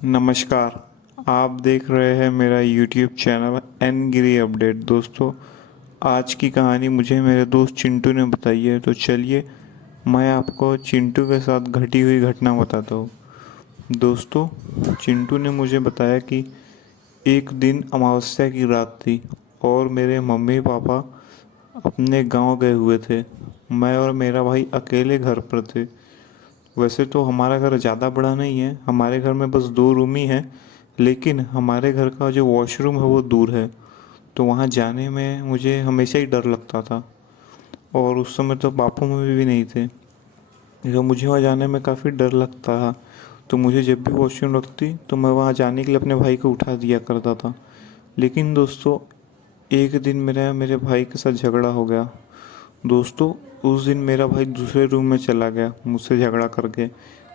नमस्कार। आप देख रहे हैं मेरा यूट्यूब चैनल एन गिरी अपडेट। दोस्तों, आज की कहानी मुझे मेरे दोस्त चिंटू ने बताई है, तो चलिए मैं आपको चिंटू के साथ घटी हुई घटना बताता हूँ। दोस्तों, चिंटू ने मुझे बताया कि एक दिन अमावस्या की रात थी और मेरे मम्मी पापा अपने गांव गए हुए थे। मैं और मेरा भाई अकेले घर पर थे। वैसे तो हमारा घर ज़्यादा बड़ा नहीं है, हमारे घर में बस 2 रूम ही हैं, लेकिन हमारे घर का जो वॉशरूम है वो दूर है, तो वहाँ जाने में मुझे हमेशा ही डर लगता था। और उस समय तो पापा मम्मी भी नहीं थे, तो मुझे वहाँ जाने में काफ़ी डर लगता था। तो मुझे जब भी वॉशरूम लगती तो मैं वहाँ जाने के लिए अपने भाई को उठा दिया करता था। लेकिन दोस्तों, एक दिन मेरा मेरे भाई के साथ झगड़ा हो गया। दोस्तों, उस दिन मेरा भाई दूसरे रूम में चला गया मुझसे झगड़ा करके।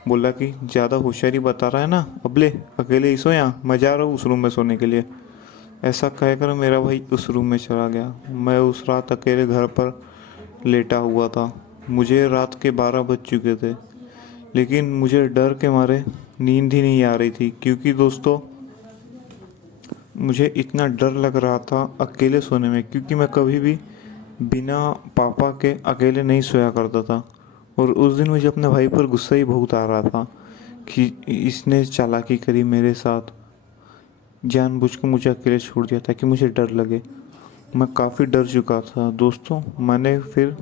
बोला कि ज़्यादा होशियारी बता रहा है ना, अब ले अकेले ही सो, यहाँ मैं जा रहा हूँ उस रूम में सोने के लिए। ऐसा कहकर मेरा भाई उस रूम में चला गया। मैं उस रात अकेले घर पर लेटा हुआ था। मुझे रात के 12 बज चुके थे, लेकिन मुझे डर के मारे नींद ही नहीं आ रही थी, क्योंकि दोस्तों मुझे इतना डर लग रहा था अकेले सोने में, क्योंकि मैं कभी भी बिना पापा के अकेले नहीं सोया करता था। और उस दिन मुझे अपने भाई पर गुस्सा ही बहुत आ रहा था कि इसने चालाकी करी मेरे साथ, जानबूझ कर मुझे अकेले छोड़ दिया ताकि मुझे डर लगे। मैं काफ़ी डर चुका था। दोस्तों, मैंने फिर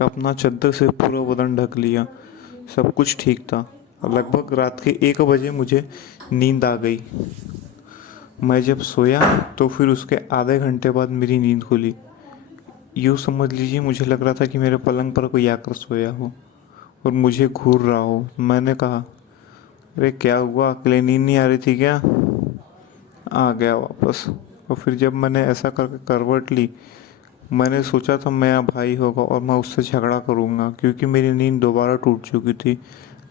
अपना चादर से पूरा बदन ढक लिया। सब कुछ ठीक था। लगभग रात के 1 बजे मुझे नींद आ गई। मैं जब सोया तो फिर उसके आधे घंटे बाद मेरी नींद खुली। यूँ समझ लीजिए, मुझे लग रहा था कि मेरे पलंग पर कोई आकर सोया हो और मुझे घूर रहा हो। मैंने कहा, अरे क्या हुआ, अकेले नींद नहीं आ रही थी क्या? आ गया वापस। और फिर जब मैंने ऐसा करके करवट ली, मैंने सोचा था मेरा भाई होगा और मैं उससे झगड़ा करूँगा, क्योंकि मेरी नींद दोबारा टूट चुकी थी।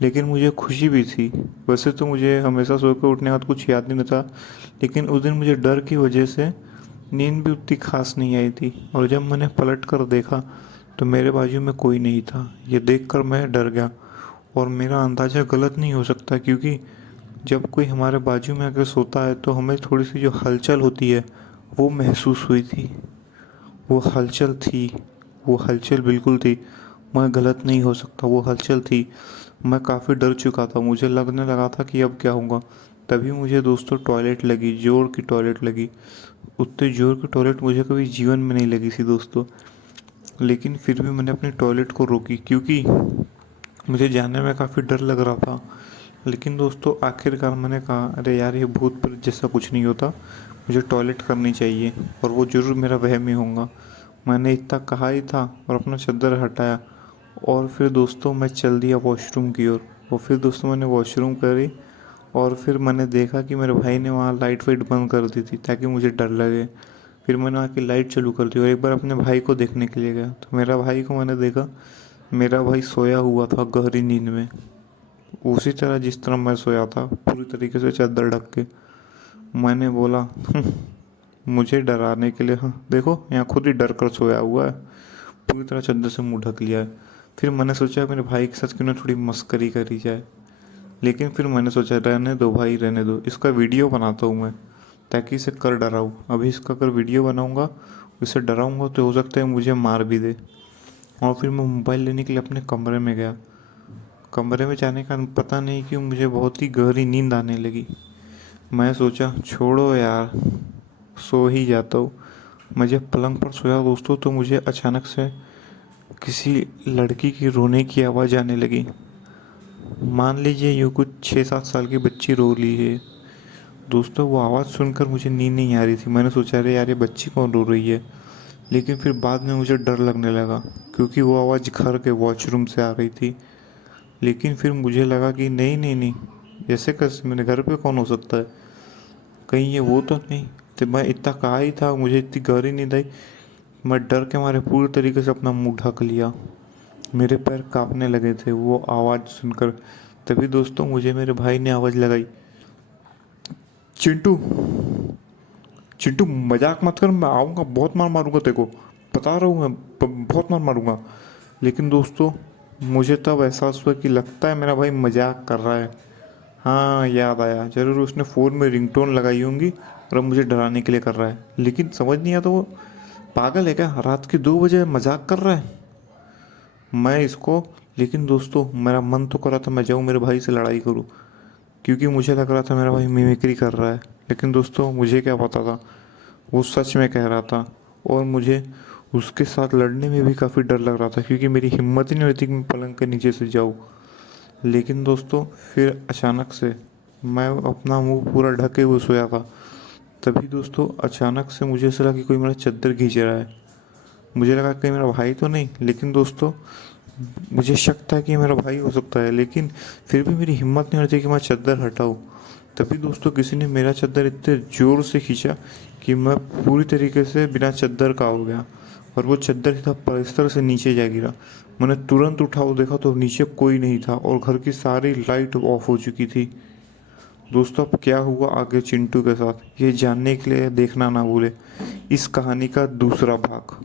लेकिन मुझे खुशी भी थी। वैसे तो मुझे हमेशा सो के उठने के बाद कुछ याद नहीं था, लेकिन उस दिन मुझे डर की वजह से नींद भी उतनी खास नहीं आई थी। और जब मैंने पलट कर देखा तो मेरे बाजू में कोई नहीं था। ये देखकर मैं डर गया। और मेरा अंदाज़ा गलत नहीं हो सकता, क्योंकि जब कोई हमारे बाजू में आकर सोता है तो हमें थोड़ी सी जो हलचल होती है वो महसूस हुई थी। वो हलचल थी, वो हलचल बिल्कुल थी। मैं गलत नहीं हो सकता, वो हलचल थी। मैं काफ़ी डर चुका था, मुझे लगने लगा था कि अब क्या होगा। तभी मुझे दोस्तों टॉयलेट लगी, जोर की टॉयलेट लगी। उतने जोर की टॉयलेट मुझे कभी जीवन में नहीं लगी थी दोस्तों। लेकिन फिर भी मैंने अपनी टॉयलेट को रोकी, क्योंकि मुझे जाने में काफ़ी डर लग रहा था। लेकिन दोस्तों, आखिरकार मैंने कहा, अरे यार, ये भूत प्रेत जैसा कुछ नहीं होता, मुझे टॉयलेट करनी चाहिए और वो ज़रूर मेरा वहम ही होगा। मैंने इतना कहा ही था और अपना चादर हटाया। और फिर दोस्तों मैं चल दिया वॉशरूम की ओर। और फिर दोस्तों मैंने वॉशरूम करी, और फिर मैंने देखा कि मेरे भाई ने वहाँ लाइट वाइट बंद कर दी थी ताकि मुझे डर लगे। फिर मैंने वहाँ की लाइट चालू कर दी और एक बार अपने भाई को देखने के लिए गया, तो मेरा भाई को मैंने देखा। मेरा भाई सोया हुआ था गहरी नींद में, उसी तरह जिस तरह मैं सोया था, पूरी तरीके से चादर ढक के। मैंने बोला, मुझे डराने के लिए, हाँ देखो यहाँ खुद ही डर कर सोया हुआ है, पूरी तरह चादर से मुंह ढक लिया है। फिर मैंने सोचा मेरे भाई के साथ क्यों ना थोड़ी मस्करी करी जाए। लेकिन फिर मैंने सोचा, रहने दो भाई, रहने दो, इसका वीडियो बनाता हूँ मैं, ताकि इसे कर डराऊँ। अभी इसका अगर वीडियो बनाऊँगा, इसे डराऊँगा तो हो सकता है मुझे मार भी दे। और फिर मैं मोबाइल लेने के लिए अपने कमरे में गया। कमरे में जाने का पता नहीं क्यों मुझे बहुत ही गहरी नींद आने लगी। मैं सोचा, छोड़ो यार, सो ही जाता हूँ। मैं जब पलंग पर सोया दोस्तों, तो मुझे अचानक से किसी लड़की की रोने की आवाज़ आने लगी। मान लीजिए यूँ कुछ 6-7 साल की बच्ची रो रही है। दोस्तों, वो आवाज़ सुनकर मुझे नींद नहीं आ रही थी। मैंने सोचा, अरे यार, ये बच्ची कौन रो रही है। लेकिन फिर बाद में मुझे डर लगने लगा, क्योंकि वो आवाज़ घर के वॉशरूम से आ रही थी। लेकिन फिर मुझे लगा कि नहीं नहीं नहीं, ऐसे कैसे, मेरे घर पे कौन हो सकता है, कहीं ये वो तो नहीं। तो मैं इतना कहा ही था, मुझे इतनी गहरी नींद आई। मैं डर के मारे पूरी तरीके से अपना मुंह ढक लिया। मेरे पैर कांपने लगे थे वो आवाज़ सुनकर। तभी दोस्तों मुझे मेरे भाई ने आवाज़ लगाई, चिंटू, चिंटू मजाक मत कर, मैं आऊँगा, बहुत मार मारूंगा तेरे को, बता रहा हूँ मैं, बहुत मार मारूंगा। लेकिन दोस्तों, मुझे तब एहसास हुआ कि लगता है मेरा भाई मजाक कर रहा है। हाँ याद आया, जरूर उसने फ़ोन में रिंगटोन लगाई होंगी और अब मुझे डराने के लिए कर रहा है। लेकिन समझ नहीं आता वो पागल है क्या, रात के 2 बजे मजाक कर रहा है मैं इसको। लेकिन दोस्तों मेरा मन तो कर रहा था मैं जाऊँ मेरे भाई से लड़ाई करूँ, क्योंकि मुझे लग रहा था मेरा भाई मिमिक्री कर रहा है। लेकिन दोस्तों मुझे क्या पता था वो सच में कह रहा था, और मुझे उसके साथ लड़ने में भी काफ़ी डर लग रहा था, क्योंकि मेरी हिम्मत ही नहीं होती कि मैं पलंग के नीचे से जाऊँ। लेकिन दोस्तों फिर अचानक से मैं अपना मुंह पूरा ढके हुए सोया था। तभी दोस्तों अचानक से मुझे ऐसा लगा कि कोई मेरा चद्दर खींच रहा है। मुझे लगा कहीं मेरा भाई तो नहीं, लेकिन दोस्तों मुझे शक था कि मेरा भाई हो सकता है, लेकिन फिर भी मेरी हिम्मत नहीं होती कि मैं चद्दर हटाऊँ। तभी दोस्तों किसी ने मेरा चद्दर इतने ज़ोर से खींचा कि मैं पूरी तरीके से बिना चद्दर का हो गया, और वो चद्दर सीधा पलस्तर से नीचे जा गिरा। मैंने तुरंत उठा वो देखा तो नीचे कोई नहीं था और घर की सारी लाइट ऑफ हो चुकी थी। दोस्तों अब क्या हुआ आगे चिंटू के साथ, ये जानने के लिए देखना ना भूले इस कहानी का दूसरा भाग।